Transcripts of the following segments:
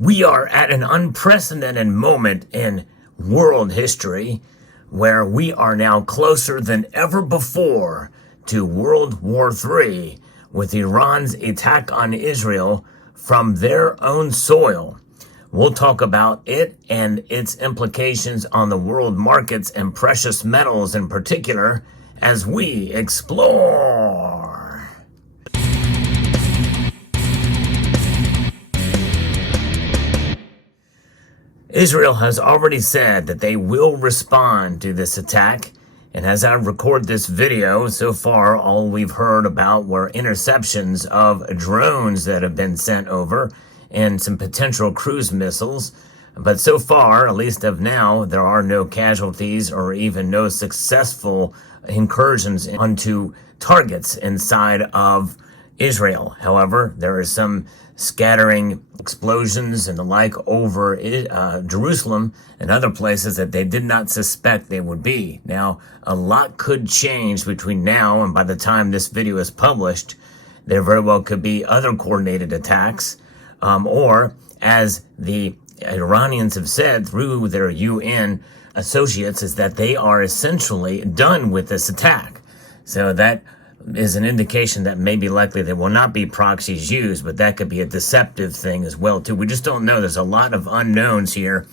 We are at an unprecedented moment in world history where we are now closer than ever before to World War III with Iran's attack on Israel from their own soil. We'll talk about it and its implications on the world markets and precious metals in particular as we explore. Israel has already said that they will respond to this attack, and as I record this video, so far all we've heard about were interceptions of drones that have been sent over and some potential cruise missiles. But so far, at least of now, there are no casualties or even no successful incursions onto targets inside of Israel. However, there is some scattering explosions and the like over Jerusalem and other places that they did not suspect they would be. Now, a lot could change between now and by the time this video is published. There very well could be other coordinated attacks, or as the Iranians have said through their UN associates, is that they are essentially done with this attack. So that is an indication that maybe likely there will not be proxies used, but that could be a deceptive thing as well too. We just don't know. There's a lot of unknowns here,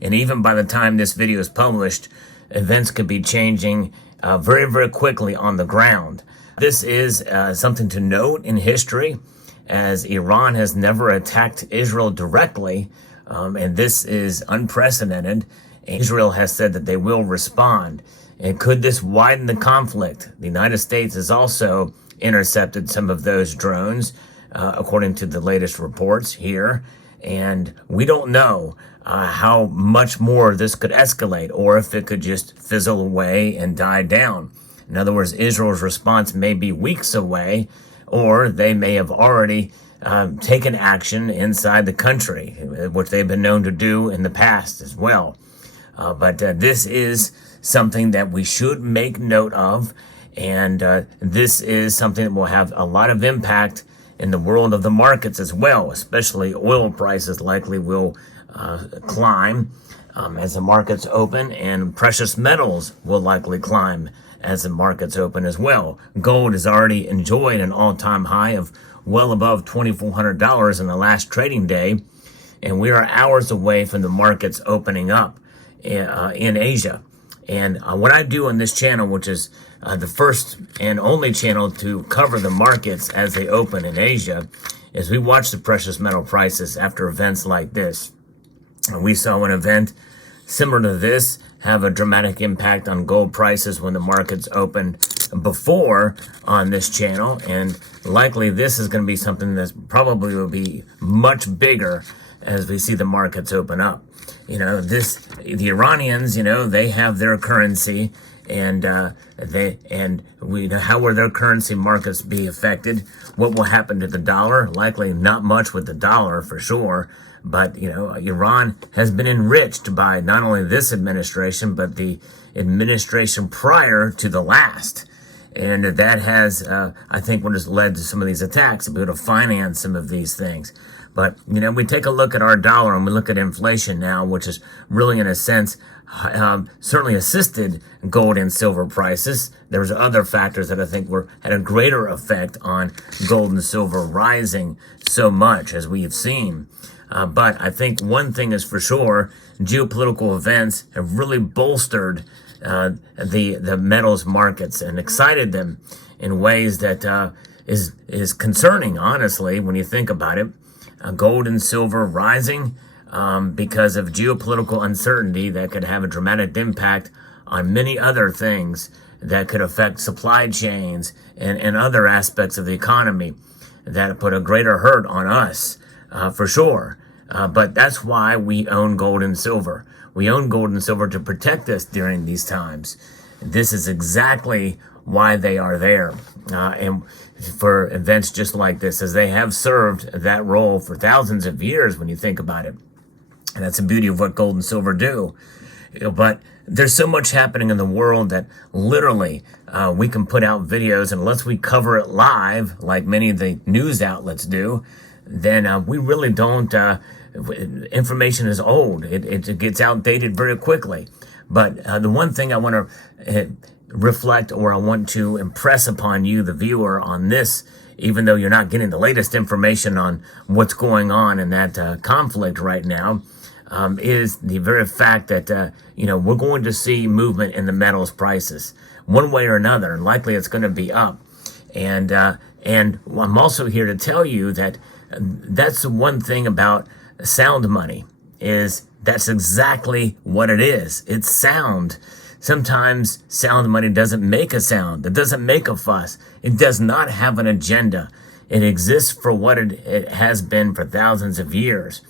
and even by the time this video is published, events could be changing very, very quickly on the ground. This is something to note in history, as Iran has never attacked Israel directly, and this is unprecedented. Israel has said that they will respond. And could this widen the conflict? The United States has also intercepted some of those drones, according to the latest reports here. And we don't know how much more this could escalate, or if it could just fizzle away and die down. In other words, Israel's response may be weeks away, or they may have already taken action inside the country, which they've been known to do in the past as well. But this is something that we should make note of, and this is something that will have a lot of impact in the world of the markets as well, especially oil prices likely will climb as the markets open, and precious metals will likely climb as the markets open as well. Gold has already enjoyed an all-time high of well above $2,400 in the last trading day, and we are hours away from the markets opening up in Asia. And what I do on this channel, which is the first and only channel to cover the markets as they open in Asia, is we watch the precious metal prices after events like this. And we saw an event similar to this have a dramatic impact on gold prices when the markets opened before on this channel. And likely this is going to be something that probably will be much bigger as we see the markets open up. You know, the Iranians, you know, they have their currency, and we know how will their currency markets be affected? What will happen to the dollar? Likely not much with the dollar for sure, but you know, Iran has been enriched by not only this administration but the administration prior to the last. And that has, I think, what has led to some of these attacks, to be able to finance some of these things. But, you know, we take a look at our dollar and we look at inflation now, which is really, in a sense, certainly assisted gold and silver prices. There's other factors that I think had a greater effect on gold and silver rising so much as we have seen. But I think one thing is for sure, geopolitical events have really bolstered the metals markets and excited them in ways that is concerning, honestly, when you think about it. Gold and silver rising because of geopolitical uncertainty that could have a dramatic impact on many other things that could affect supply chains and other aspects of the economy that put a greater hurt on us, for sure. But that's why we own gold and silver. We own gold and silver to protect us during these times. This is exactly why they are there. And for events just like this, as they have served that role for thousands of years when you think about it. And that's the beauty of what gold and silver do. But there's so much happening in the world that literally we can put out videos, and unless we cover it live, like many of the news outlets do, then we really don't. Information is old. It gets outdated very quickly. But the one thing I want to reflect, or I want to impress upon you, the viewer, on this, even though you're not getting the latest information on what's going on in that conflict right now, is the very fact that, we're going to see movement in the metals prices one way or another, and likely it's going to be up. And I'm also here to tell you that that's the one thing about sound money, is that's exactly what it is. It's sound. Sometimes sound money doesn't make a sound. It doesn't make a fuss. It does not have an agenda. It exists for what it has been for thousands of years.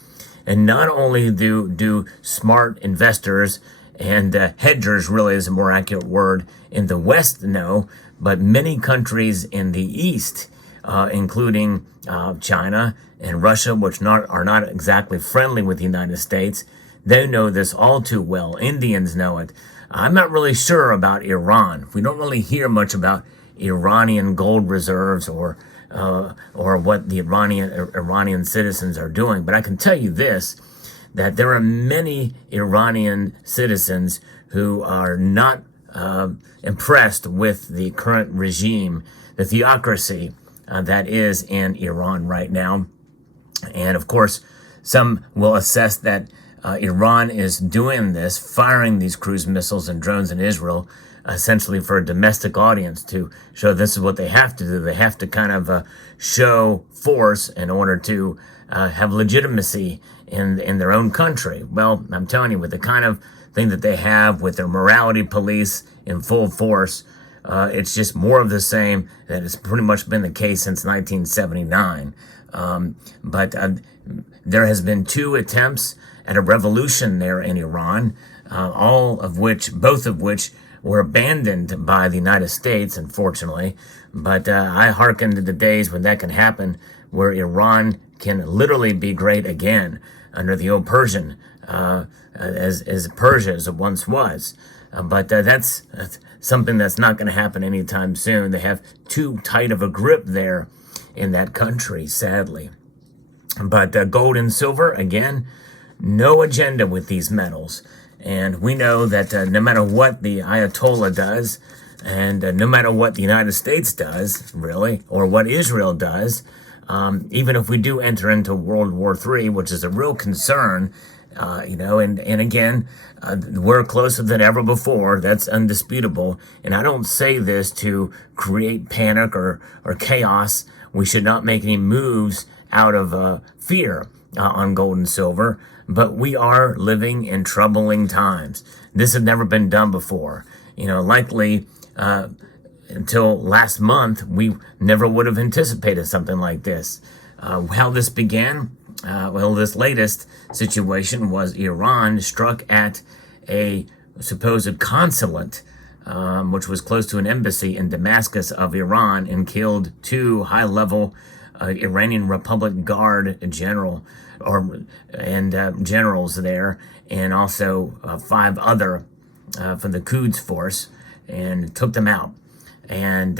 And not only do smart investors and hedgers, really is a more accurate word, in the West know, but many countries in the East, including China and Russia, which are not exactly friendly with the United States, they know this all too well. Indians know it. I'm not really sure about Iran. We don't really hear much about Iranian gold reserves or what the Iranian citizens are doing. But I can tell you this, that there are many Iranian citizens who are not impressed with the current regime, the theocracy that is in Iran right now. And of course, some will assess that Iran is doing this, firing these cruise missiles and drones in Israel, essentially for a domestic audience, to show this is what they have to do. They have to kind of show force in order to have legitimacy in their own country. Well, I'm telling you, with the kind of thing that they have with their morality police in full force, it's just more of the same. That has pretty much been the case since 1979. But there has been 2 attempts at a revolution there in Iran, both of which were abandoned by the United States, unfortunately. But I hearken to the days when that can happen, where Iran can literally be great again under the old Persian, as Persia as it once was. But that's something that's not going to happen anytime soon. They have too tight of a grip there in that country, sadly. But gold and silver, again, no agenda with these metals. And we know that no matter what the Ayatollah does, and no matter what the United States does, really, or what Israel does, even if we do enter into World War III, which is a real concern, and again, we're closer than ever before. That's undisputable. And I don't say this to create panic or chaos. We should not make any moves out of fear on gold and silver. But we are living in troubling times. This has never been done before. Likely until last month, we never would have anticipated something like this. How this began? This latest situation was Iran struck at a supposed consulate, which was close to an embassy in Damascus of Iran, and killed 2 high-level Iranian Republic Guard generals there, and also 5 other from the Quds force, and took them out. And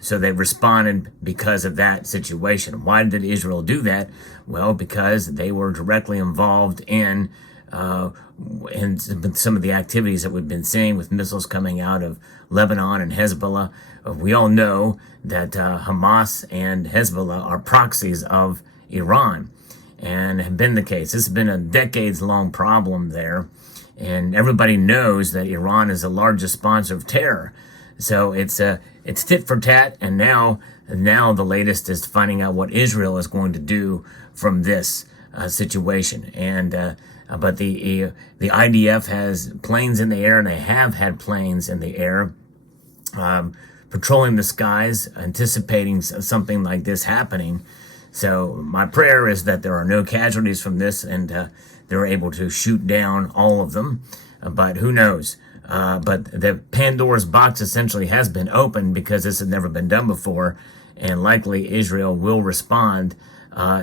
so they responded because of that situation. Why did Israel do that? Well, because they were directly involved in some of the activities that we've been seeing with missiles coming out of Lebanon and Hezbollah. We all know that Hamas and Hezbollah are proxies of Iran, and have been the case. This has been a decades-long problem there, and everybody knows that Iran is the largest sponsor of terror. So it's tit for tat, and now the latest is finding out what Israel is going to do from this situation. And but the IDF has planes in the air, and they have had planes in the air patrolling the skies, anticipating something like this happening. So my prayer is that there are no casualties from this, and they're able to shoot down all of them. But who knows? But the Pandora's box essentially has been opened, because this has never been done before, and likely Israel will respond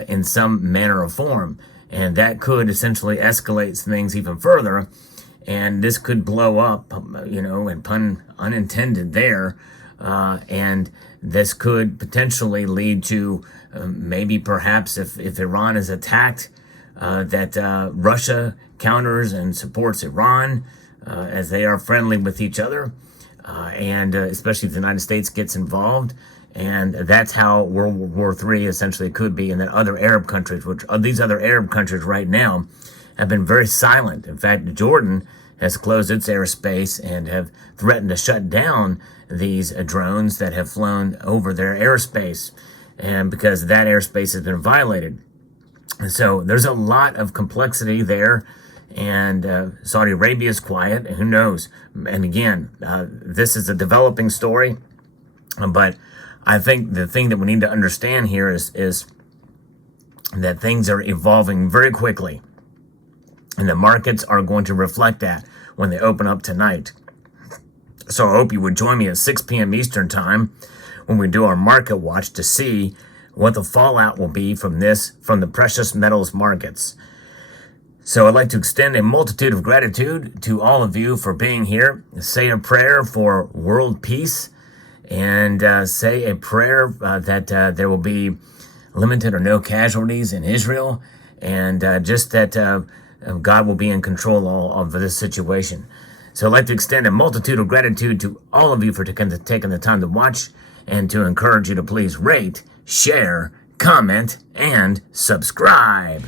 in some manner or form. And that could essentially escalate things even further, and this could blow up, and pun unintended there, and this could potentially lead to maybe perhaps if Iran is attacked, that Russia counters and supports Iran, as they are friendly with each other, and especially if the United States gets involved. And that's how World War III essentially could be. And then other Arab countries, which these other Arab countries right now have been very silent. In fact, Jordan has closed its airspace and have threatened to shut down these drones that have flown over their airspace, and because that airspace has been violated. And so there's a lot of complexity there, and Saudi Arabia is quiet, and who knows? And again, this is a developing story, but I think the thing that we need to understand here is that things are evolving very quickly, and the markets are going to reflect that when they open up tonight. So I hope you would join me at 6 p.m. Eastern Time when we do our market watch to see what the fallout will be from the precious metals markets. So I'd like to extend a multitude of gratitude to all of you for being here. Say a prayer for world peace, and say a prayer that there will be limited or no casualties in Israel, and just that God will be in control of this situation. So I'd like to extend a multitude of gratitude to all of you for taking the time to watch, and to encourage you to please rate, share, comment, and subscribe.